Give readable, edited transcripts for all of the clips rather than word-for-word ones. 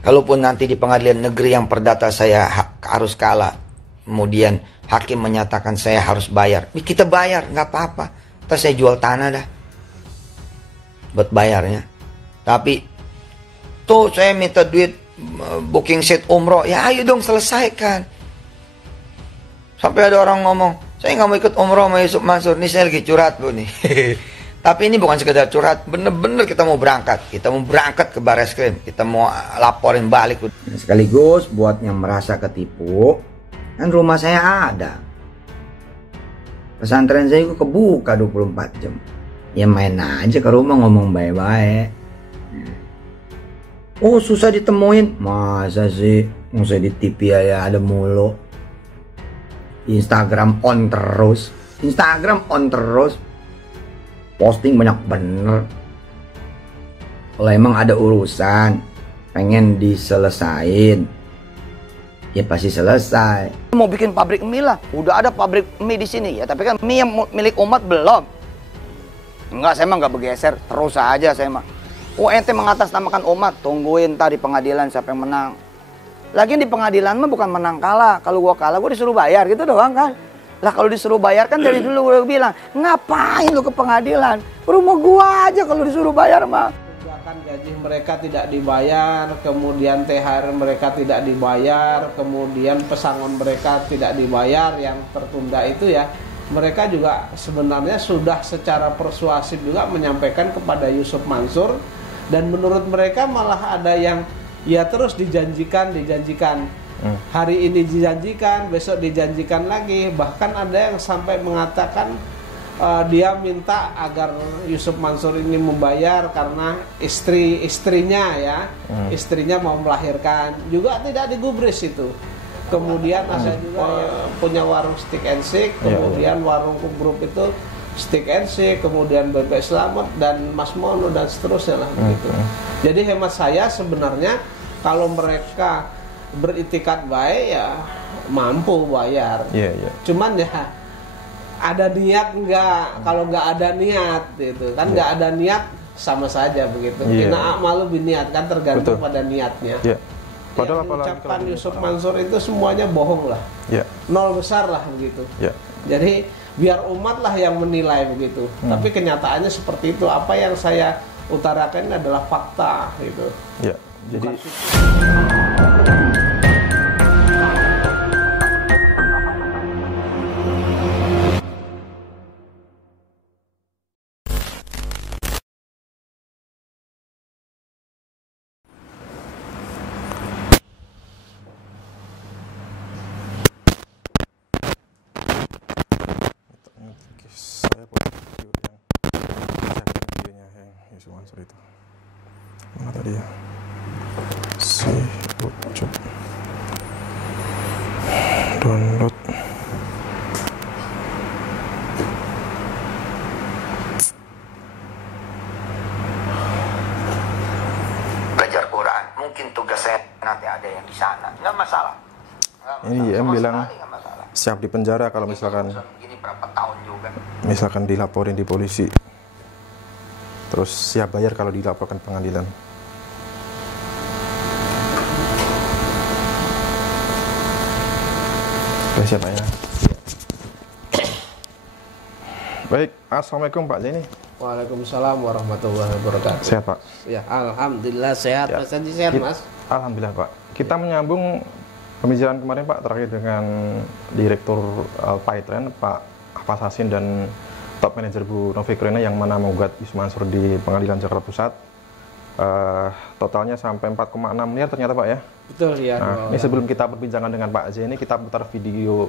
Kalaupun nanti di pengadilan negeri yang perdata saya harus kalah, kemudian hakim menyatakan saya harus bayar, kita bayar, nggak apa-apa. Terus saya jual tanah dah buat bayarnya. Tapi tuh saya minta duit booking seat umroh, ya ayo dong selesaikan. Sampai ada orang ngomong, saya nggak mau ikut umroh sama Yusuf Mansur. Nih saya lagi curhat bu nih. Tapi ini bukan sekedar curhat, bener-bener kita mau berangkat. Kita mau berangkat ke Barreskrim, kita mau laporin balik. Sekaligus buat yang merasa ketipu, kan rumah saya ada. Pesantren saya juga kebuka 24 jam. Ya main aja ke rumah ngomong baik-baik. Oh susah ditemuin, masa sih? Masa di TV aja ada mulu. Instagram on terus. Posting banyak bener. Kalau emang ada urusan pengen diselesain, ya pasti selesai. Mau bikin pabrik mie lah, udah ada pabrik mie di sini ya, tapi kan mie yang milik umat belum. Enggak, saya mah nggak bergeser, terus aja saya mah. Oh ente mengatasnamakan umat, tungguin tadi pengadilan siapa yang menang. Lagian di pengadilan mah bukan menang kalah, kalau gua kalah gua disuruh bayar gitu doang kan. Lah kalau disuruh bayar kan dari dulu gue bilang, ngapain lu ke pengadilan? Rumah gua aja kalau disuruh bayar mah. Bahkan gaji mereka tidak dibayar, kemudian THR mereka tidak dibayar, kemudian pesangon mereka tidak dibayar yang tertunda itu ya. Mereka juga sebenarnya sudah secara persuasif juga menyampaikan kepada Yusuf Mansur, dan menurut mereka malah ada yang ya terus dijanjikan. Hari ini dijanjikan, besok dijanjikan lagi. Bahkan ada yang sampai mengatakan dia minta agar Yusuf Mansur ini membayar karena istrinya istrinya mau melahirkan, juga tidak digubris itu. Kemudian saya juga punya warung stick and shake, kemudian warung grup itu stick and shake, kemudian Bebek Slamet dan Mas Mono dan seterusnya lah begitu. Jadi hemat saya sebenarnya kalau mereka beritikat baik ya mampu bayar. Cuman ya ada niat enggak? Kalau enggak ada niat gitu kan, enggak ada niat sama saja begitu. Kena malu biniat kan, tergantung pada niatnya. Padahal yang ucapan Yusuf Mansur itu semuanya bohong lah. Nol besar lah begitu. Jadi biar umat lah yang menilai begitu. Tapi kenyataannya seperti itu. Apa yang saya utarakan adalah fakta gitu. Jadi saya punya videonya yang Yusuf Mansur itu. Mana tadi ya? Si Ucup download. Belajar Quran, mungkin tugas saya nanti ada yang di sana, nggak masalah. Ini IM bilang siap di penjara kalau misalkan berapa tahun juga. Misalkan dilaporin di polisi, terus siap bayar kalau dilaporkan pengadilan. Siap ya. Baik, assalamualaikum Pak Zaini. Waalaikumsalam warahmatullahi wabarakatuh. Sehat Pak? Ya, alhamdulillah sehat. Mas Sanji sehat Mas? Alhamdulillah Pak. Kita menyambung pembicaraan kemarin Pak terakhir dengan Direktur Pipeline Pak Ahmad Hasin dan Top Manager Bu Novi Krena yang mana menggugat Yusuf Mansur di Pengadilan Jakarta Pusat. Totalnya sampai 4,6 miliar ternyata Pak ya. Betul ya. Nah, ini sebelum kita berbincangan dengan Pak Zaini, kita putar video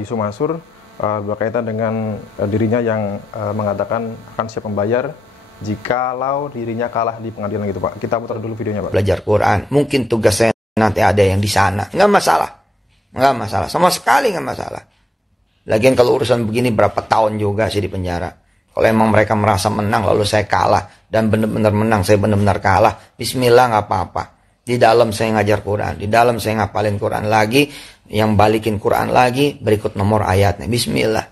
Yusuf Mansur berkaitan dengan dirinya yang mengatakan akan siap membayar jikalau dirinya kalah di pengadilan gitu Pak. Kita putar dulu videonya Pak. Belajar Quran, mungkin tugas saya nanti ada yang di sana, nggak masalah, sama sekali nggak masalah. Lagian kalau urusan begini berapa tahun juga sih di penjara. Kalau emang mereka merasa menang lalu saya kalah dan benar-benar menang, saya benar-benar kalah, bismillah nggak apa-apa. Di dalam saya ngajar Quran, di dalam saya ngapalin Quran lagi, yang balikin Quran lagi, berikut nomor ayatnya, bismillah.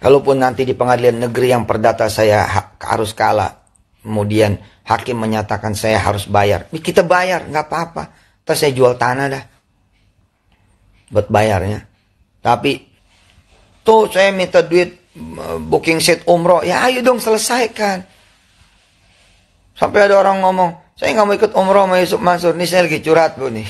Kalaupun nanti di pengadilan negeri yang perdata saya harus kalah, kemudian hakim menyatakan saya harus bayar. Kita bayar, nggak apa-apa. Terus saya jual tanah dah buat bayarnya. Tapi tuh saya minta duit booking set umroh, ya ayo dong selesaikan. Sampai ada orang ngomong, saya nggak mau ikut umroh sama Yusuf Mansur. Ini saya lagi curhat bu nih.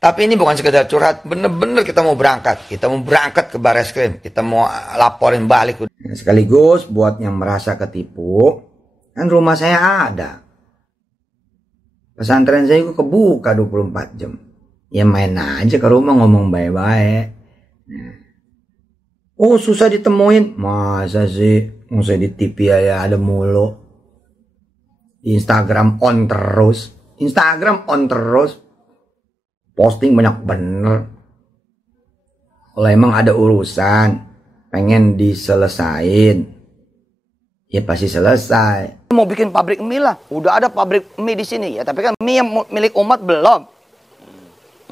Tapi ini bukan sekedar curhat, bener-bener kita mau berangkat. Kita mau berangkat ke Barreskrim, kita mau laporin balik. Sekaligus buat yang merasa ketipu, kan rumah saya ada. Pesantren saya itu kebuka 24 jam. Ya main aja ke rumah ngomong baik-baik. Nah. Oh susah ditemuin, masa sih? Mau saya di TV ya ada mulu. Instagram on terus. Posting banyak bener. Kalau emang ada urusan pengen diselesain, ya pasti selesai. Mau bikin pabrik mie lah, udah ada pabrik mie di sini ya, tapi kan mie yang milik umat belum.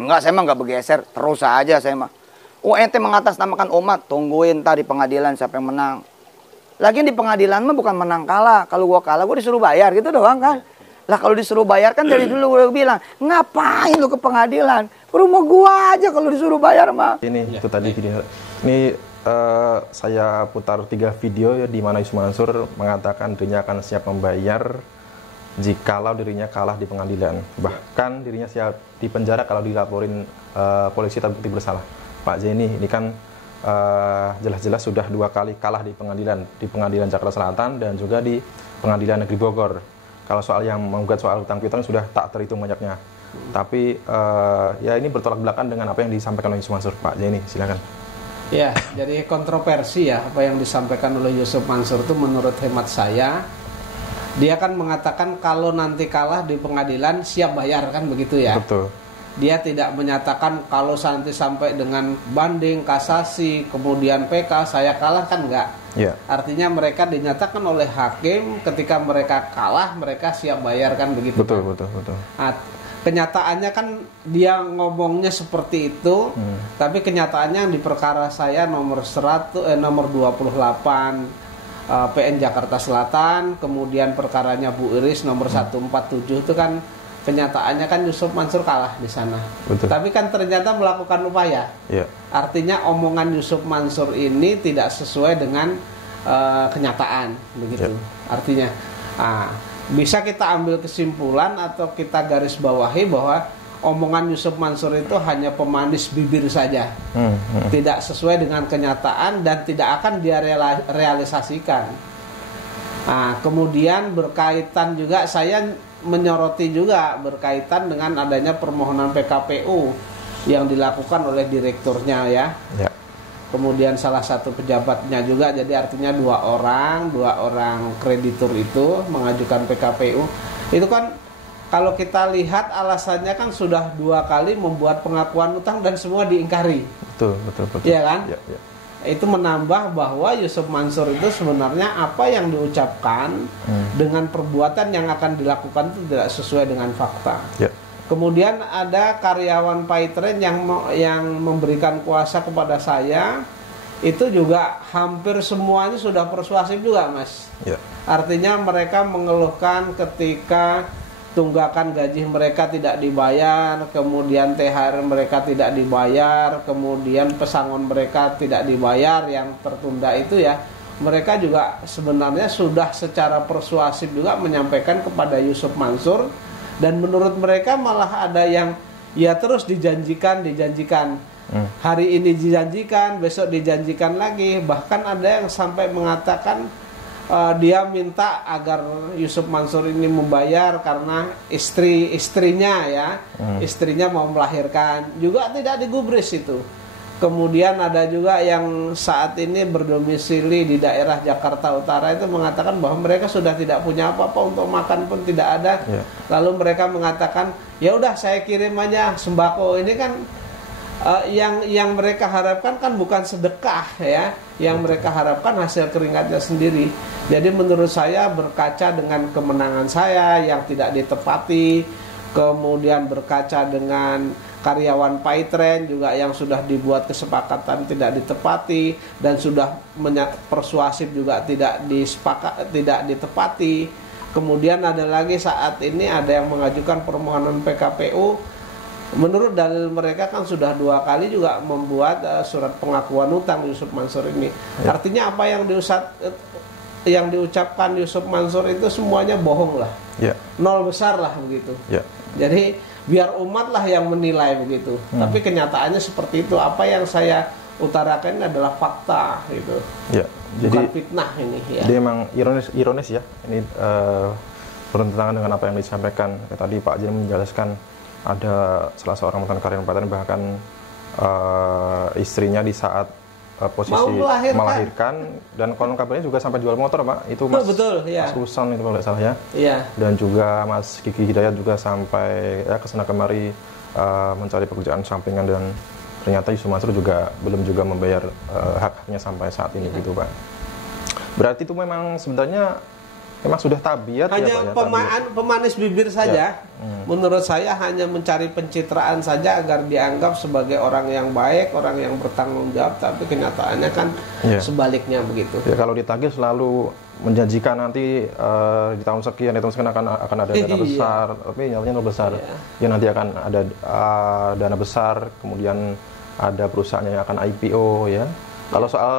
Enggak, saya mah nggak bergeser, terus aja saya mah. ente mengatasnamakan umat, tungguin tadi pengadilan siapa yang menang. Lagian di pengadilan mah bukan menang kalah, kalau gua kalah gua disuruh bayar gitu doang kan. Lah kalau disuruh bayar kan dari dulu gue bilang, ngapain lu ke pengadilan? Ke rumah gua aja kalau disuruh bayar mah. Ini itu tadi video. Ini saya putar 3 video ya, di mana Yusuf Mansur mengatakan dirinya akan siap membayar jikalau dirinya kalah di pengadilan. Bahkan dirinya siap dipenjara kalau dilaporin polisi terbukti bersalah. Pak Zeni ini kan jelas-jelas sudah 2 kali kalah di pengadilan Jakarta Selatan dan juga di pengadilan negeri Bogor. Kalau soal yang menggugat soal hutang piutang sudah tak terhitung banyaknya. Tapi ya ini bertolak belakang dengan apa yang disampaikan oleh Yusuf Mansur. Pak Zeni, silakan. Ya, jadi kontroversi ya apa yang disampaikan oleh Yusuf Mansur itu menurut hemat saya. Dia kan mengatakan kalau nanti kalah di pengadilan siap bayar, kan begitu ya. Betul. Dia tidak menyatakan kalau nanti sampai dengan banding, kasasi, kemudian PK saya kalah, kan enggak. Yeah. Artinya mereka dinyatakan oleh hakim ketika mereka kalah mereka siap bayar, kan begitu. Betul, kan? betul. Nah, kenyataannya kan dia ngomongnya seperti itu, tapi kenyataannya yang di perkara saya nomor 28 PN Jakarta Selatan, kemudian perkaranya Bu Iris nomor 147 itu kan kenyataannya kan Yusuf Mansur kalah di sana. Betul. Tapi kan ternyata melakukan upaya. Yeah. Artinya omongan Yusuf Mansur ini tidak sesuai dengan kenyataan, begitu. Yeah. Artinya, bisa kita ambil kesimpulan atau kita garis bawahi bahwa omongan Yusuf Mansur itu hanya pemanis bibir saja, tidak sesuai dengan kenyataan dan tidak akan dia realisasikan. Kemudian berkaitan juga saya menyoroti juga berkaitan dengan adanya permohonan PKPU yang dilakukan oleh direkturnya ya. Yeah. Kemudian salah satu pejabatnya juga, jadi artinya dua orang kreditur itu mengajukan PKPU. Itu kan kalau kita lihat alasannya kan sudah 2 kali membuat pengakuan utang dan semua diingkari. Betul. Iya kan? Yeah. Itu menambah bahwa Yusuf Mansur itu sebenarnya apa yang diucapkan dengan perbuatan yang akan dilakukan itu tidak sesuai dengan fakta. Yeah. Kemudian ada karyawan Paitren yang memberikan kuasa kepada saya, itu juga hampir semuanya sudah persuasif juga, Mas. Yeah. Artinya mereka mengeluhkan ketika tunggakan gaji mereka tidak dibayar, kemudian THR mereka tidak dibayar, kemudian pesangon mereka tidak dibayar yang tertunda itu ya. Mereka juga sebenarnya sudah secara persuasif juga menyampaikan kepada Yusuf Mansur. Dan menurut mereka malah ada yang ya terus dijanjikan. Hari ini dijanjikan, besok dijanjikan lagi. Bahkan ada yang sampai mengatakan dia minta agar Yusuf Mansur ini membayar karena istrinya mau melahirkan. Juga tidak digubris itu. Kemudian ada juga yang saat ini berdomisili di daerah Jakarta Utara itu mengatakan bahwa mereka sudah tidak punya apa-apa, untuk makan pun tidak ada. Yeah. Lalu mereka mengatakan, ya udah saya kirim aja sembako. Ini kan yang mereka harapkan kan bukan sedekah ya, yang mereka harapkan hasil keringatnya sendiri. Jadi menurut saya berkaca dengan kemenangan saya yang tidak ditepati, kemudian berkaca dengan karyawan Paitren juga yang sudah dibuat kesepakatan tidak ditepati dan sudah persuasif juga tidak ditepati. Kemudian ada lagi saat ini ada yang mengajukan permohonan PKPU. Menurut dalil mereka kan sudah 2 kali juga membuat surat pengakuan hutang Yusuf Mansur ini. Ya. Artinya apa yang diucapkan Yusuf Mansur itu semuanya bohong lah. Ya. Nol besar lah begitu. Ya. Jadi biar umat lah yang menilai begitu. Tapi kenyataannya seperti itu. Apa yang saya utarakan ini adalah fakta gitu. Ya. Bukan Jadi fitnah ini ya. Jadi emang ironis ya. Ini bertentangan dengan apa yang disampaikan. Tadi Pak Jen menjelaskan ada salah seorang mantan karyawan PTN bahkan istrinya di saat posisi melahirkan dan konon kabarnya juga sampai jual motor, Pak. Itu Mas, betul, ya. Mas Rusan itu kalau nggak salah ya. Iya. Dan juga Mas Kiki Hidayat juga sampai ya kesana kemari mencari pekerjaan sampingan dan ternyata Yusuf Mansur juga belum juga membayar hak-haknya sampai saat ini gitu, Pak. Berarti itu memang sebenarnya memang sudah tabiat hanya ya, Pak, ya? Pemanis bibir saja. Menurut saya hanya mencari pencitraan saja agar dianggap sebagai orang yang baik, orang yang bertanggung jawab, tapi kenyataannya kan sebaliknya begitu. Ya, kalau ditagih selalu menjanjikan nanti di tahun sekian akan ada dana besar, tapi nyatanya nol besar. Ya nanti akan ada dana besar, kemudian ada perusahaannya yang akan IPO ya. Kalau soal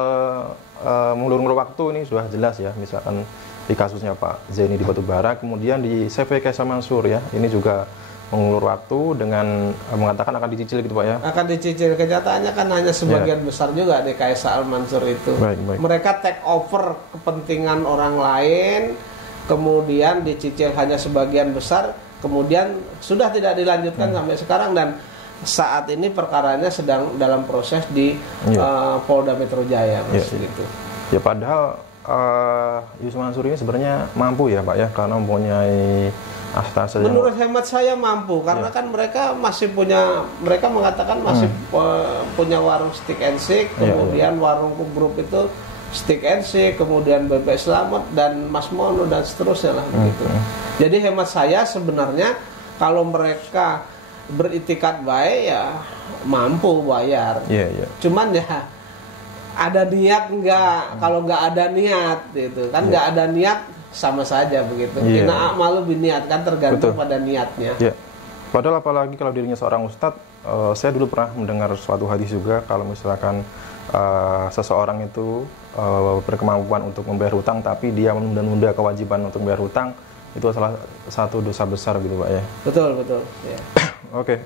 mengulur waktu ini sudah jelas ya, misalkan di kasusnya Pak Zaini di Batubara, kemudian di CV Kaisar Mansur ya, ini juga mengulur waktu dengan mengatakan akan dicicil gitu Pak ya. Akan dicicil, kenyataannya kan hanya sebagian besar juga di Kaisar Mansur itu. Baik. Mereka take over kepentingan orang lain, kemudian dicicil hanya sebagian besar, kemudian sudah tidak dilanjutkan sampai sekarang dan saat ini perkaranya sedang dalam proses di Polda Metro Jaya, Mas, gitu. Ya padahal Yusuf Mansur ini sebenarnya mampu ya Pak ya, karena mempunyai astase. Menurut hemat saya mampu karena kan mereka mengatakan masih punya warung stick and shake, kemudian warung grup itu stick and shake, kemudian Bebek Slamet dan Mas Mono dan seterusnya lah begitu. Jadi hemat saya sebenarnya kalau mereka beritikat baik ya mampu bayar. Cuman ya ada niat enggak? Kalau enggak ada niat gitu kan, enggak ada niat sama saja begitu. Kena malu biniat kan tergantung pada niatnya. Padahal apalagi kalau dirinya seorang ustadz, saya dulu pernah mendengar suatu hadis juga kalau misalkan seseorang itu berkemampuan untuk membayar hutang tapi dia menunda-nunda kewajiban untuk membayar hutang, itu salah satu dosa besar gitu Pak ya. Betul. Ya. Oke.